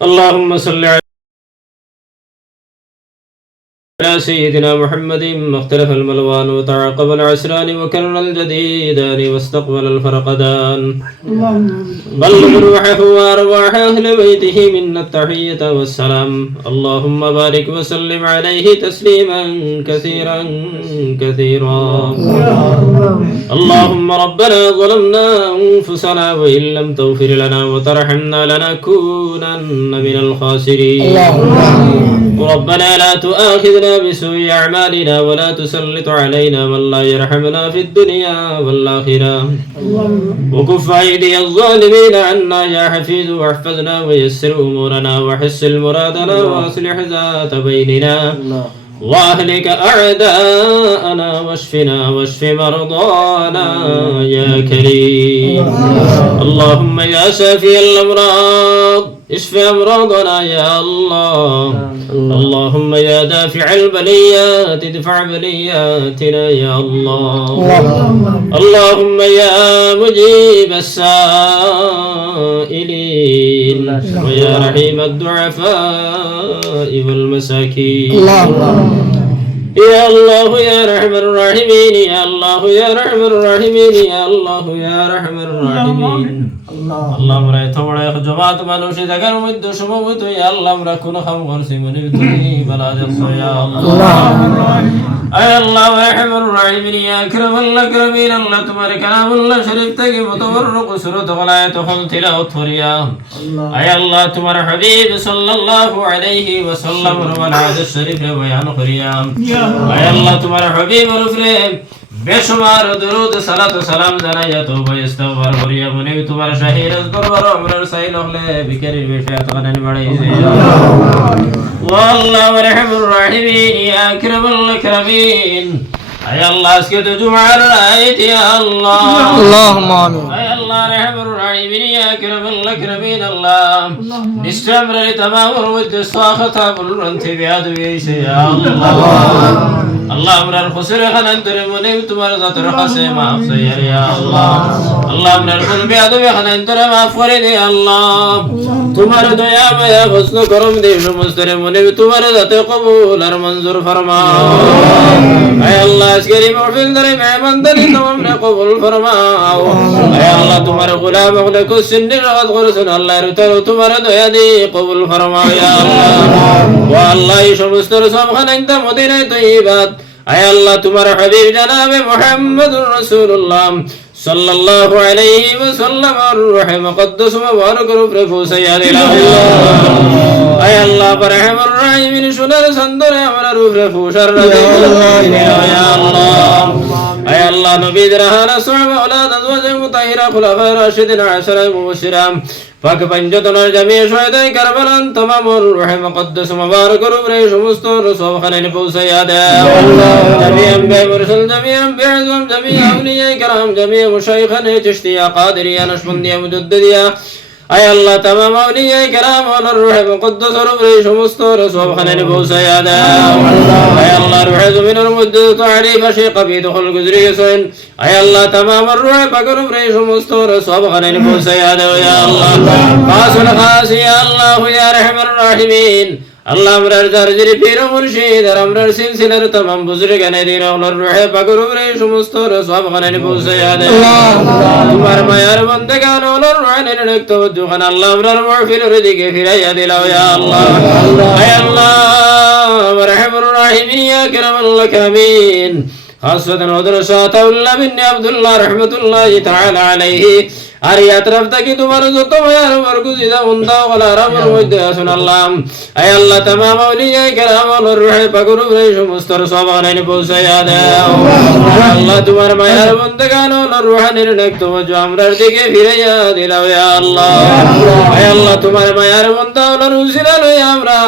اللهم صل على سيدنا محمد ما اختلف الملوان وتعاقب العسران وكرر الجديدان واستقبل الفرقدان بلغ روحه وأرواح أهل بيته منا التحية والسلام اللهم بارك وسلم عليه تسليما كثيرا كثيرا اللهم ربنا ظلمنا أنفسنا وإن لم تغفر لنا وترحمنا لنكونن من الخاسرين ربنا لا تؤاخذنا بسوء أعمالنا ولا تسلط علينا من لا يرحمنا في الدنيا والآخرة وكف أيدي الظالمين عنا يا حفيظ واحفظنا ويسر أمورنا وحسن مرادنا وأصلح ذات بيننا وأهلك أعداءنا واشفنا واشف مرضانا يا كريم اللهم يا شافي الأمراض اشف أمراضنا يا الله اللهم يا دافع البليات ادفع بلياتنا يا الله اللهم يا مجيب السائلين ويا رحيم الضعفاء والمساكين يا الله يا رحم الراحمين يا الله يا رحم الراحمين يا الله يا رحم الراحمين আল্লাহ আমরা এত বড় এক জমাত মানুষ জায়গার মধ্যে সমবেত ইয়া আল্লাহ আমরা কোন কাম করছি মনে তুমি বালা যাচ্ছ ইয়া আল্লাহ আয় আল্লাহ রাহমানুর রাহিমিন ইয়া আকরামুল আকরামিন আল্লাহ তোমার কালামুল্লাহ শরীফ থেকে মুতাওয়াররক সূরাত গলায়াত তখন তিলাওয়াত করিয়া আয় আল্লাহ তোমার হাবিব সাল্লাল্লাহু আলাইহি ওয়াসাল্লাম এর হাদিস শরীফ বয়ান করিয়া আয় আল্লাহ তোমার হাবিবের উপরে বেশুমার দরুদ সালাত ও সালাম জানাইয়া তওবা ইস্তিগফার করিয়া মনে তোমার শাহির দরবার আমরার সাইল হলে বিকারির বেশাত কানান বাড়াইছে ওয়া আল্লাহ রাহমানুর রাহিমিন ইয়া আকরামুল আকরামিন আয় আল্লাহ আজকে তো জুমার রাত ইয়া আল্লাহ আল্লাহুম্মা আমিন আয় আল্লাহ রাহমানুর রাহিমিন ইয়া আকরামুল আকরামিন আল্লাহ নিশ্চয়ই तमाम মধ্যে সাখাতা বলরন্তি বিয়াদ হইছে ইয়া আল্লাহ আল্লাহ আমরার খুশির খানান তোরে মনে তোমার জাতের কাছে maaf চাই ইয়া আল্লাহ আল্লাহ আমরার কোন বিয়াদ খানান তোরে maaf করে দে আল্লাহ তোমার দয়া মায়া ফজল করম দে সমস্ত মনে তোমার জাতে কবুল আর মঞ্জুর ফরমাও আয় আল্লাহ আজকের এই মাহফিল ধরে মেহমানদারি তোমরা কবুল ফরমাও আয় আল্লাহ তোমার গোলাম ওগুলো কুসিন্নি রাত করেছেন আল্লাহর তোর তোমার দয়া দি কবুল ফরমাও ইয়া আল্লাহ ওয়া আল্লাহ এই সমস্ত সবখানে মদিনায় তয়্যিবাত আয় আল্লাহ তোমার হাবিব জনাবে মুহাম্মদুর রাসূলুল্লাহ সাল্লাল্লাহু আলাইহি ওয়াসাল্লাম আর রূহ মুকদ্দাস মুবারক রূপে পৌঁছাইয়া দিলাম আয় আল্লাহ রহমানুর রাহিমিন সুনার সন্দরে আমরা রূপে পৌঁছার ইয়া আল্লাহ আয় আল্লাহ নবীদের হারা সাহাবা আওলাদ আজওয়াজ মুতাহিরা খুলাফায়ে রাশিদিন আশরা মুবশিরা পাক পঞ্চতনের জামিয়া শহীদাই কারবালান तमाम রূহ মুকদ্দাস মুবারক রূপে সমস্ত সবখানে পৌঁছাইয়া দাও জামিয়া আম্বিয়া মুরসাল জামিয়া আম্বিয়া আযম জামিয়া আউলিয়া کرام জামিয়া মুশাইখানে চিশতিয়া কাদেরিয়া নশবন্দিয়া মুজাদ্দিদিয়া আয় আল্লাহ तमाम আউলিয়া کرام আর রূহ মুকদ্দাস রূপে সমস্ত সবখানে পৌঁছাইয়া দাও আয় আল্লাহ রূহ জমিনের মধ্যে তারিফ আশি কবি দখল গুজরি গেছেন আয় আল্লাহ तमाम রূহ পাক রূপে সমস্ত সবখানে পৌঁছাইয়া দাও ইয়া আল্লাহ খাসুল খাস ইয়া আল্লাহ ইয়া রহমানুর রাহিমিন আল্লাহ আমরার জারজির পীর মুর্শিদ আর আমরার সিলসিলার तमाम বুজুর্গানে দিন আল্লাহর রূহে পাক রূপে সমস্ত সবখানে পৌঁছাইয়া দাও তোমার মায়ার বন্দেগান আল্লাহর রূহে নিরক্ত যখন আল্লাহ আমরার মাহফিলের দিকে ফিরাইয়া দিলাও ইয়া আল্লাহ আয় আল্লাহ রহমানুর রাহিমিন ইয়া আকরামুল আকরামিন খাসসাতান ওদরসাতাউল্লাহ বিন আব্দুল্লাহ রাহমাতুল্লাহি তাআলা আলাইহি আর ইয়া তরফ থেকে তোমার যত মায়ার বরকত উন্দা ওয়ালা রামের মধ্যে আসুন আল্লাহ আয় আল্লাহ तमाम আউলিয়া کرام আর রূহে পাক রূপে সমস্ত সবখানে পৌঁছাইয়া দাও আল্লাহ তোমার মায়ার বন্দেগান আর রূহানির নেক তওয়াজ্জু আমরার দিকে ফিরাইয়া দিলাও ইয়া আল্লাহ আয় আল্লাহ তোমার মায়ার বন্দা আর উসিলা লই আমরা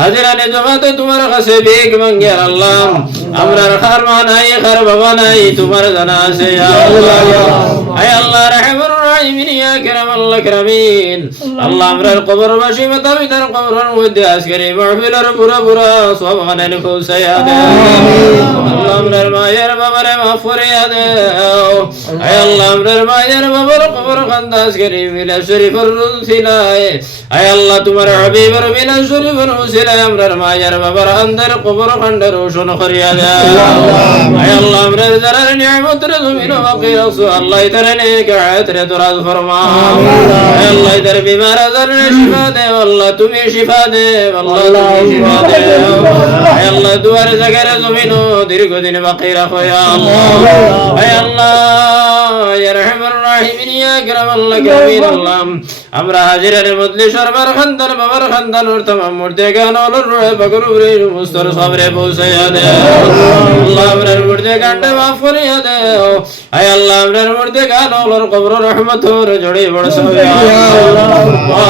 হাজিরানে জমাতে তোমার কাছে ভিক মাঙ্গি আল্লাহ আমরার খারমা নাই খার বাবা নাই তোমার জানা আছে ইয়া আল্লাহ আয় আল্লাহ রহমানুর الراحمين يا أكرم الأكرمين الله أمر القبر بشي مطابق القبر المود عسكري محفل ربنا برا صوبغنا نفوس يا الله أمر ما يربى مرة مغفور يا أي الله أمر ما يربى القبر خند عسكري بلا شريف الرسلاء أي الله تمر حبيب بلا شريف الرسلاء أمر ما يربى بر أندر قبر خند روشن خريا أي الله أمر زرر نعمة رزمين وقيل الله يترني كعتر تراز فرما الله يتر بما رزر شفا دے والله تمہیں شفا دے والله تمہیں شفا دے اے اللہ دوار زگر زمینو دیر کو دن بقیر خویا اللہ اے اللہ یا رحم الراحمین یا اکرم الاکرمین اللہ امرا حاضر مجلس بر خندن ببر خندن اور تمام مردگان اور روح بکرو ری مستر صبر بوسے دے اللہ امر مردگان معاف کر دے اے اللہ امر مردگان اور قبر رحمت اور جوڑی بڑ سویا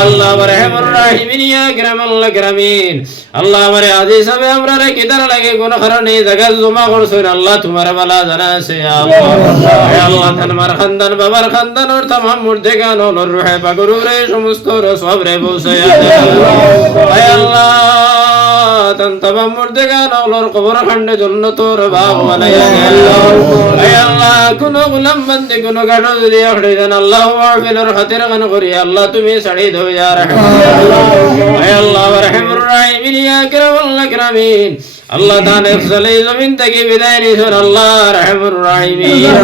اللہ ورحم الراحمین یا اکرم الاکرمین اللہ ہمارے عزیز سب امرا رے کدھر لگے گناہ کرنے جگہ زما کر سن اللہ تمہارا بلا جنا سے یا اللہ اے اللہ تن مر خندن ببر خندن اور تمام مردگان اور روح بکرو مستور صبر بوسیا اے اللہ تن تمام مردگان اور قبر خند جنت اور باغ بنایا اے اللہ کن غلام بند کن گڑ دی اخڑن اللہ وافل اور خطر غن غری اللہ تمہیں سعید ہو یا رحم اے اللہ ورحم الراحمین یا اکرم الاکرمین اللہ تعالی افضل زمین تکی بدایری سن اللہ رحم الراحمین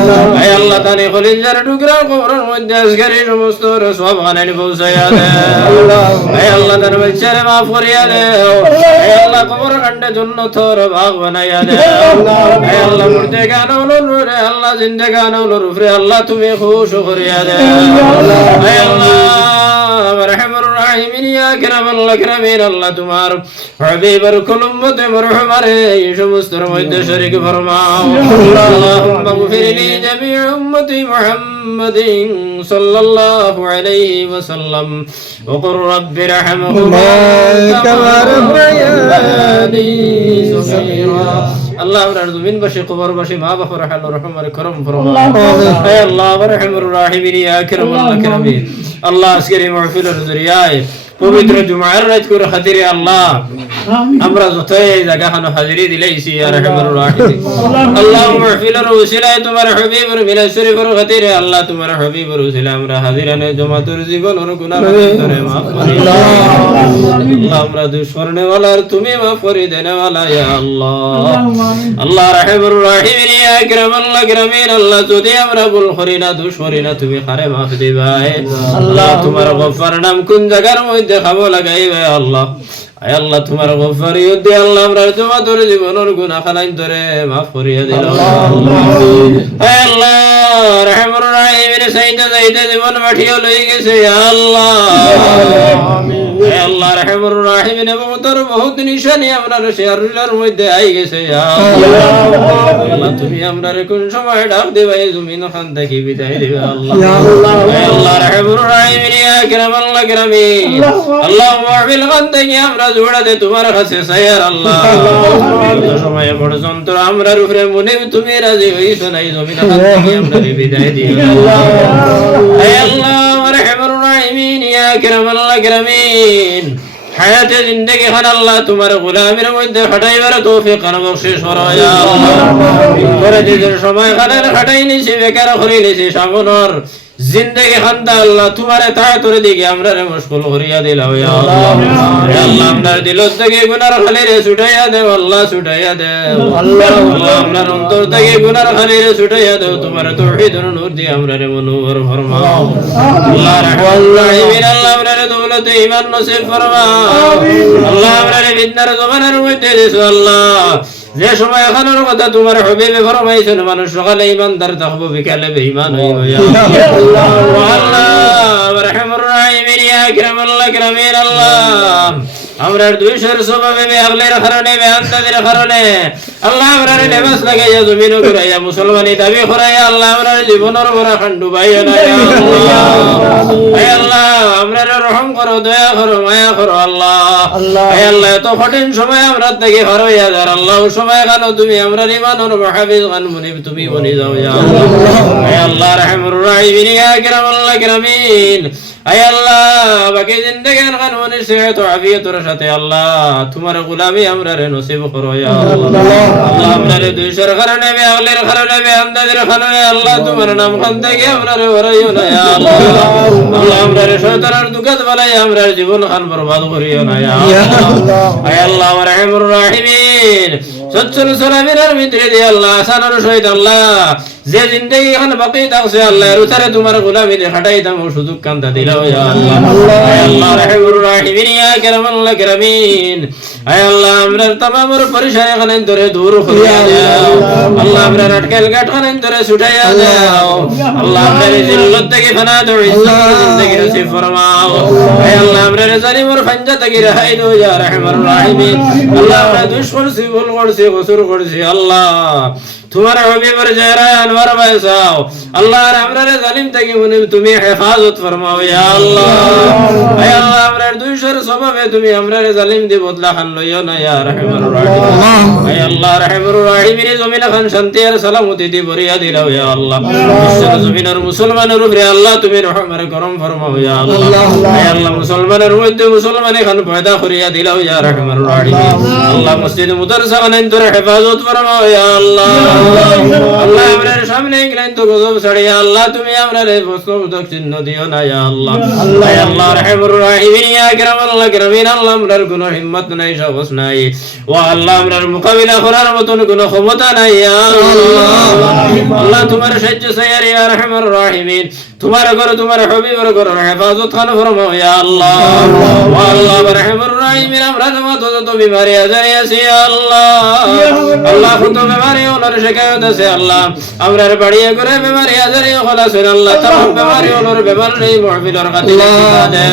اے اللہ تعالی خلین جر ٹکرا قبر مجاز کری مستور صواب غنن بوسیا دے اے اللہ تن بچر معاف کریا دے اے اللہ قبر خند جنت اور باغ بنایا دے اے اللہ مردگان اور نور اللہ زندگان اور نور اللہ تمہیں خوش کریا دے اے اللہ رحم الراحمین یا اکرم الاکرمین اللہ تمہار حبیب کل امت مرحم یشو مستر مجد شریک فرماؤ اللہم اغفر لی جمیع امت محمد صلی اللہ علیہ وسلم وقل رب رحمہما کما ربیانی صغیرا اللہ ورحم زمین بشی قبر بشی ما بفر حل ورحم ورکرم فرماؤ اے اللہ ورحم الراحمین یا اکرم الاکرمین اللہ اسکری معفل الزریائے پویتر جمعر رج کر خطر اللہ امرا زطای زگاہن حضری دلیسی یا رحم الراحمین اللہم احفل روسلہ تمہارا حبیب ملا شریف خطر اللہ تمہارا حبیب روسلہ امرا حضران جمع ترزیبن اور گناہ رہتر معاف کری اللہ امرا دشورنے والا تمہیں معاف کری دینے والا یا اللہ اللہ رحم الراحمین یا اکرم الاکرمین اللہ تودی امرا بلخورینا دشورینا تمہیں خارے معاف دی بائے اللہ تمہارا غفرنام کن جگر مجد خبو لگائی بے اللہ اے اللہ تمہارا غفریت دے اللہ امرا جمع تر جیبن اور گناہ خلائن ترے معاف کریہ دے اے اللہ رحم الراحمین سید جیبن بٹھیو لئیگے سے یا اللہ اے اللہ رحم الراحمین بہتر بہت نشانی امرا شہر مجد آئی گے سے یا اللہ تمہیں امرا رکن شمع ڈاک دے بھائی زمین خندہ کی بدائی دے اللہ اے اللہ رحم الراحمین یا اکرم الاکرمین اللہ معفل خندہ کی امرا زوڑا دے تمہارا خسے سیر اللہ شمع بڑھ سنتر امرا رفر منیب تمہیں رضی ہوئی سنائی زمین خندہ کی امرا بدائی دے اے اللہ رحم الراحمین یا اکرم الاکرمین حیات زندگی خن اللہ تمہارے غلامی رمجد خٹائی ور توفیقا بخشش ورا یا اللہ ورد در شمائی خلال خٹائی نیسی بکر خوری نیسی شامون اور زندگی خندہ اللہ تمہارے طاعت ردی کی امرر مشکل غریہ دلاو یا اللہ یا اللہ امرر دلوت دگی گنار خلیر سٹایا دے واللہ سٹایا دے اللہ امرر انتر دگی گنار خلیر سٹایا دے تمہارے توحید نور دی امرر منور فرماؤ اللہ رحم الراحمین اللہ امرر دولت ایمان نصیب فرماؤ اللہ امرر بدنر زمن رویت دیسو اللہ زي شما يخنون قد تمر حبيبي فرميسن من الشغل إيمان در تخبو بكلب إيمان يا الله ورحم الراحمين يا أكرم الأكرمين الله আমরার দুইশোর স্বভাবে বেআকলের কারণে বেআন্দাজের কারণে আল্লাহ আমরার লেবাস লাগাইয়া জমিন ঘুরাইয়া মুসলমানি দাবি করাইয়া আল্লাহ আমরার জীবনের বড় খান্ডু বাইয়া না আল্লাহ আমরার রহম করো দয়া করো মায়া করো আল্লাহ আল্লাহ এত কঠিন সময় আমরা থেকে হরইয়া যার আল্লাহ সময় কেন তুমি আমরা ইমানের হাফিজ খান মুনিব তুমি বনি যাও ইয়া আল্লাহ রহমুর রাহিমিন ইয়া কিরামাল্লাহ কিরামিন আয় আল্লাহ বাকি জিন্দেগির কানুনে সেহত আফিয়তের সাথে আল্লাহ তোমার গোলামি আমরা রে নসিব করো ইয়া আল্লাহ আল্লাহ আমরা রে দুইশোর কারণে বেআকলের কারণে বেআন্দাজের কারণে আল্লাহ তোমার নাম খান থেকে আমরা রে ওরাইও না ইয়া আল্লাহ আল্লাহ আমরা রে শয়তানের দুকাত বালাই আমরা জীবন খান বরবাদ করিও না ইয়া আল্লাহ আয় আল্লাহ রহমুর রাহিমিন সচ্চল সরাবিরার ভিতরে দিয়ে আল্লাহ আসানোর সহিত আল্লাহ যে জিন্দেগি এখন বাকি থাকছে আল্লাহ রুতারে তোমার গোলামি দে খাটাইতাম সুযোগ কান্তা দিলাও ইয়া আল্লাহ আয় আল্লাহ রহমুর রাহিমিন ইয়া কিরামাল্লাহ কিরামিন আয় আল্লাহ আমরার তামামর পরিশানি খানে ধরে দূর করিয়া দাও আল্লাহ আমরার আটকাল গাট খানে ধরে ছুটাইয়া দাও আল্লাহ আমরার জিল্লত থেকে ফানা দাও ইজ্জত জিন্দেগি নসিব ফরমাও আয় আল্লাহ আমরার জালিমর ফাঞ্জা থেকে রেহাই দাও ইয়া রহমুর রাহিমিন আল্লাহ আমরা দুশমন সি ভুল করছি কসুর করছি আল্লাহ তোমার হাবিবের চেহারা আনওয়ার বাইসাও আল্লাহ আমরারে জালিম থেকে মুনিব তুমি হেফাজত ফরমাও ইয়া আল্লাহ আয় আল্লাহ আমরার দুইশোর স্বভাবে তুমি আমরারে জালিম দি বদলা খান লইও না ইয়া রহমানুর রহিম আয় আল্লাহ রহমানুর রহিম জমিন খান শান্তি আর সালামতি দি ভরিয়া দিলাও ইয়া আল্লাহ বিশ্বের জমিনের মুসলমানের উপরে আল্লাহ তুমি রহমের করম ফরমাও ইয়া আল্লাহ আয় আল্লাহ মুসলমানের মধ্যে মুসলমানে খান পয়দা করিয়া দিলাও ইয়া রহমানুর রহিম আল্লাহ মসজিদ মুদারসা খান তোর হেফাজত ফরমাও ইয়া আল্লাহ আল্লাহ আমরার সামনে গ্লান্ত গজব ছাড়িয়া আল্লাহ তুমি আমরারে প্রশ্ন চিহ্ন দিও না ইয়া আল্লাহ আয় আল্লাহ রহমুর রাহিম ইয়া কিরামাল্লাহ কিরামিন আল্লাহ আমরার কোনো হিম্মত নাই সাহস নাই ও আল্লাহ আমরার মোকাবিলা করার মতন কোনো ক্ষমতা নাই ইয়া আল্লাহ আল্লাহ তোমার সাহায্য চাই ইয়া রহমুর রাহিমিন তোমার ঘর তোমার হাবিবের ঘর হেফাজত খান ফরমাও ইয়া আল্লাহ ও আল্লাহ রহমুর রাহিমিন আমরা যত বিমারি আজারি আছি ইয়া আল্লাহ আল্লাহ কত বিমারি ওনার শিকায়ত আছে আল্লাহ আমরার বাড়িয়ে করে বিমারি আজারি খলাস আল্লাহ तमाम বিমারি ওনার বিমার নেই মুহফিলর খাতিরে শিফা দে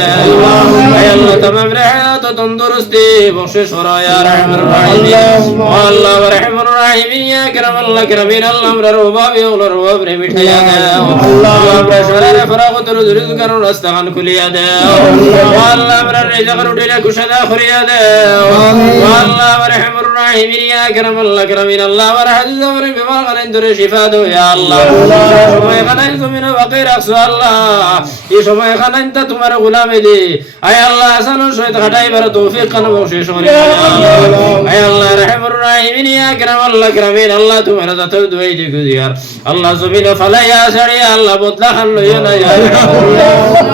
আয় আল্লাহ तमाम রাহাত তন্দুরুস্তি বখশিশ করো ইয়া রহমুর রাহিমিন ও আল্লাহ রহমুর রাহিমিন ইয়া কিরামাল্লাহ কিরামিন আল্লাহ আমরার অভাবে ওনার অভাব রে মিটাইয়া দাও আল্লাহ আমরা শরীরে ফরাগত রুজুরিত কারণ রাস্তা খান খুলিয়া দাও ও আল্লাহ আমরার রিজক রুটিরে কুশাদা করিয়া দাও ও আল্লাহ রহমুর রাহিমিন ইয়া কিরামাল্লাহ কিরামিন আল্লাহ আমার হাদিস আমরে বিমার কানে ধরে শিফা দাও ইয়া আল্লাহ সময় কানে জমিনে বাকি রাখছো আল্লাহ এই সময় কানে তোমার গোলামি দি আয় আল্লাহ আসানোর সহিত খাটাইবার তৌফিক কান বখশিশ করি আয় আল্লাহ রহমুর রাহিমিন ইয়া কিরামাল্লাহ কিরামিন আল্লাহ তোমার যত দুয়াই দি গুজিয়ার আল্লাহ জমিনে ফালাইয়া ছাড়িয়া আল্লাহ বদলা খান লইয়া না ইয়া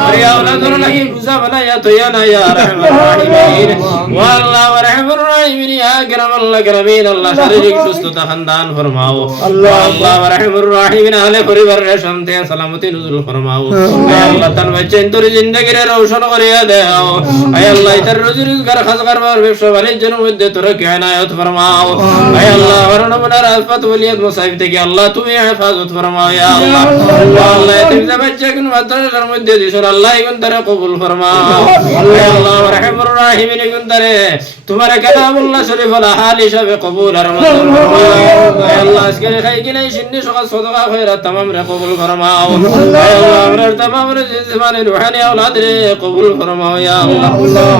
আরে আল্লাহ তোর লাগি বুঝা বানাইয়া তো ইয়া না ইয়া রহমুর রাহিমিন ওয়া আল্লাহ রহমুর রাহিমিন ইয়া কিরামাল্লাহ কিরামিন আল্লাহ শারীরিক সুস্থতা খান দান ফরমাও আল্লাহ রহমুর রাহিমিন আহলে পরিবারের শান্তি সালামতি নজুল ফরমাও আয় আল্লাহ তার বাচ্চাদের তোর জিন্দেগির রওশন করিয়া দাও আয় আল্লাহ তার রুজি রোজগার খাস করবার ব্যবসা বাণিজ্যের মধ্যে তোর কিনায়াত ফরমাও আয় আল্লাহ ওয়ারনমনার আফাত ওলিয়াত মুসাইব থেকে আল্লাহ তুমি হেফাজত ফরমাও ইয়া আল্লাহ আল্লাহ তুমি বাচ্চা কোন মাদ্রাসার মধ্যে দিছর আল্লাহ ইগুন তারে কবুল ফরমাও আয় আল্লাহ রহমুর রাহিমিন ইগুন তারে তোমার কালামুল্লাহ শরীফ আল হাল হিসাবে কবুল আর মঞ্জুর ফরমাও আয় আল্লাহ আজকে খাই কিনা সিন্নি সকাল সদকা খয়রাত तमाम রে কবুল ফরমাও আয় আল্লাহ আমরার तमाम রে জিসমানি রূহানি اولاد রে কবুল ফরমাও ইয়া আল্লাহ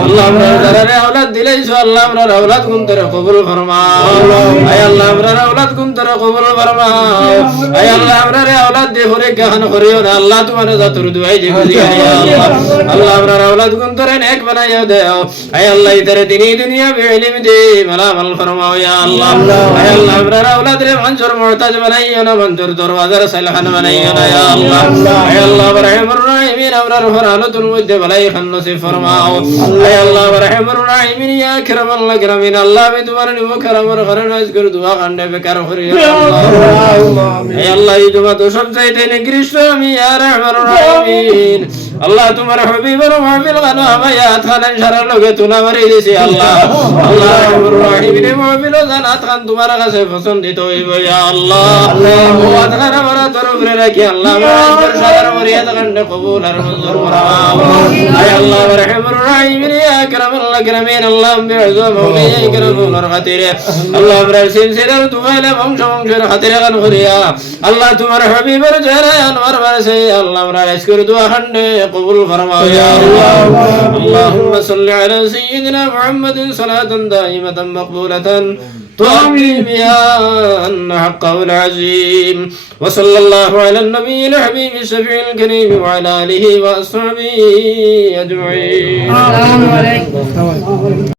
আল্লাহ আমরার যারা রে اولاد দিলাইছো আল্লাহ আমরার اولاد গুণ করে কবুল ফরমাও আয় আল্লাহ আমরার اولاد গুণ করে কবুল ফরমাও আয় আল্লাহ আমরার اولاد দে হরে গান করিও না আল্লাহ তোমার জাতুর দুআই দে গুজিয়া ইয়া আল্লাহ আল্লাহ আমরার اولاد গুণ করে নেক বানাইয়া দাও আয় আল্লাহ ইতারে দিনী দুনিয়া বে ইলম দে মালামাল ফরমাও ইয়া আল্লাহ আয় আল্লাহ আমরার اولاد রে মঞ্জুর মুরতাজ বানাইও না মঞ্জুর দরওয়াজার সালহান বানাইও না ইয়া আল্লাহ আয় আল্লাহ রহমুর রাহিমিন আমরার হালাতুর মধ্যে ভালাই খান নসিব ফরমাও আয় আল্লাহ রহমুর রাহিমিন ইয়া কিরামাল্লাহ কিরামিন আল্লাহ আমি তোমার নিমো কারামর ঘরে নাজ করে দোয়া কান্ডে বেকার করিও আল্লাহ আয় আল্লাহ এই দোয়া তো সব চাইতে নিকৃষ্ট আমি ইয়া রহমুর রাহিমিন আল্লাহ তোমার হাবিবের মাহফিল গানো আমায়াত খান সারা লগে তুনা মারি দিছি আল্লাহ আল্লাহ রহিমের মাহফিল জানাত খান তোমার কাছে পছন্দিত হইব ইয়া আল্লাহ ওয়াত খান আমরা তরফে রাখি আল্লাহ আমরা সারা মরিয়াদ খান কবুল আর মঞ্জুর ফরমাও আয় আল্লাহ রহিমের রাহিমের ইয়া আকরামুল আকরামিন আল্লাহ বিআযা মাওলানা ইকরামুল খাতিরে আল্লাহ আমরা সিলসিলার তুফাইল বংশের খাতিরে গান করিয়া আল্লাহ তোমার হাবিবের চেহারা আনওয়ার বারসে আল্লাহ আমরা আজকের দোয়া খান্ডে কবুল ফরমাও ইয়া আল্লাহ اللهم صل على سيدنا محمد صلاة دائمة مقبولة تؤمن بها حقه العظيم وصلى الله على النبي الحبيب الشفيع الكريم وعلى آله وأصحابه أجمعين.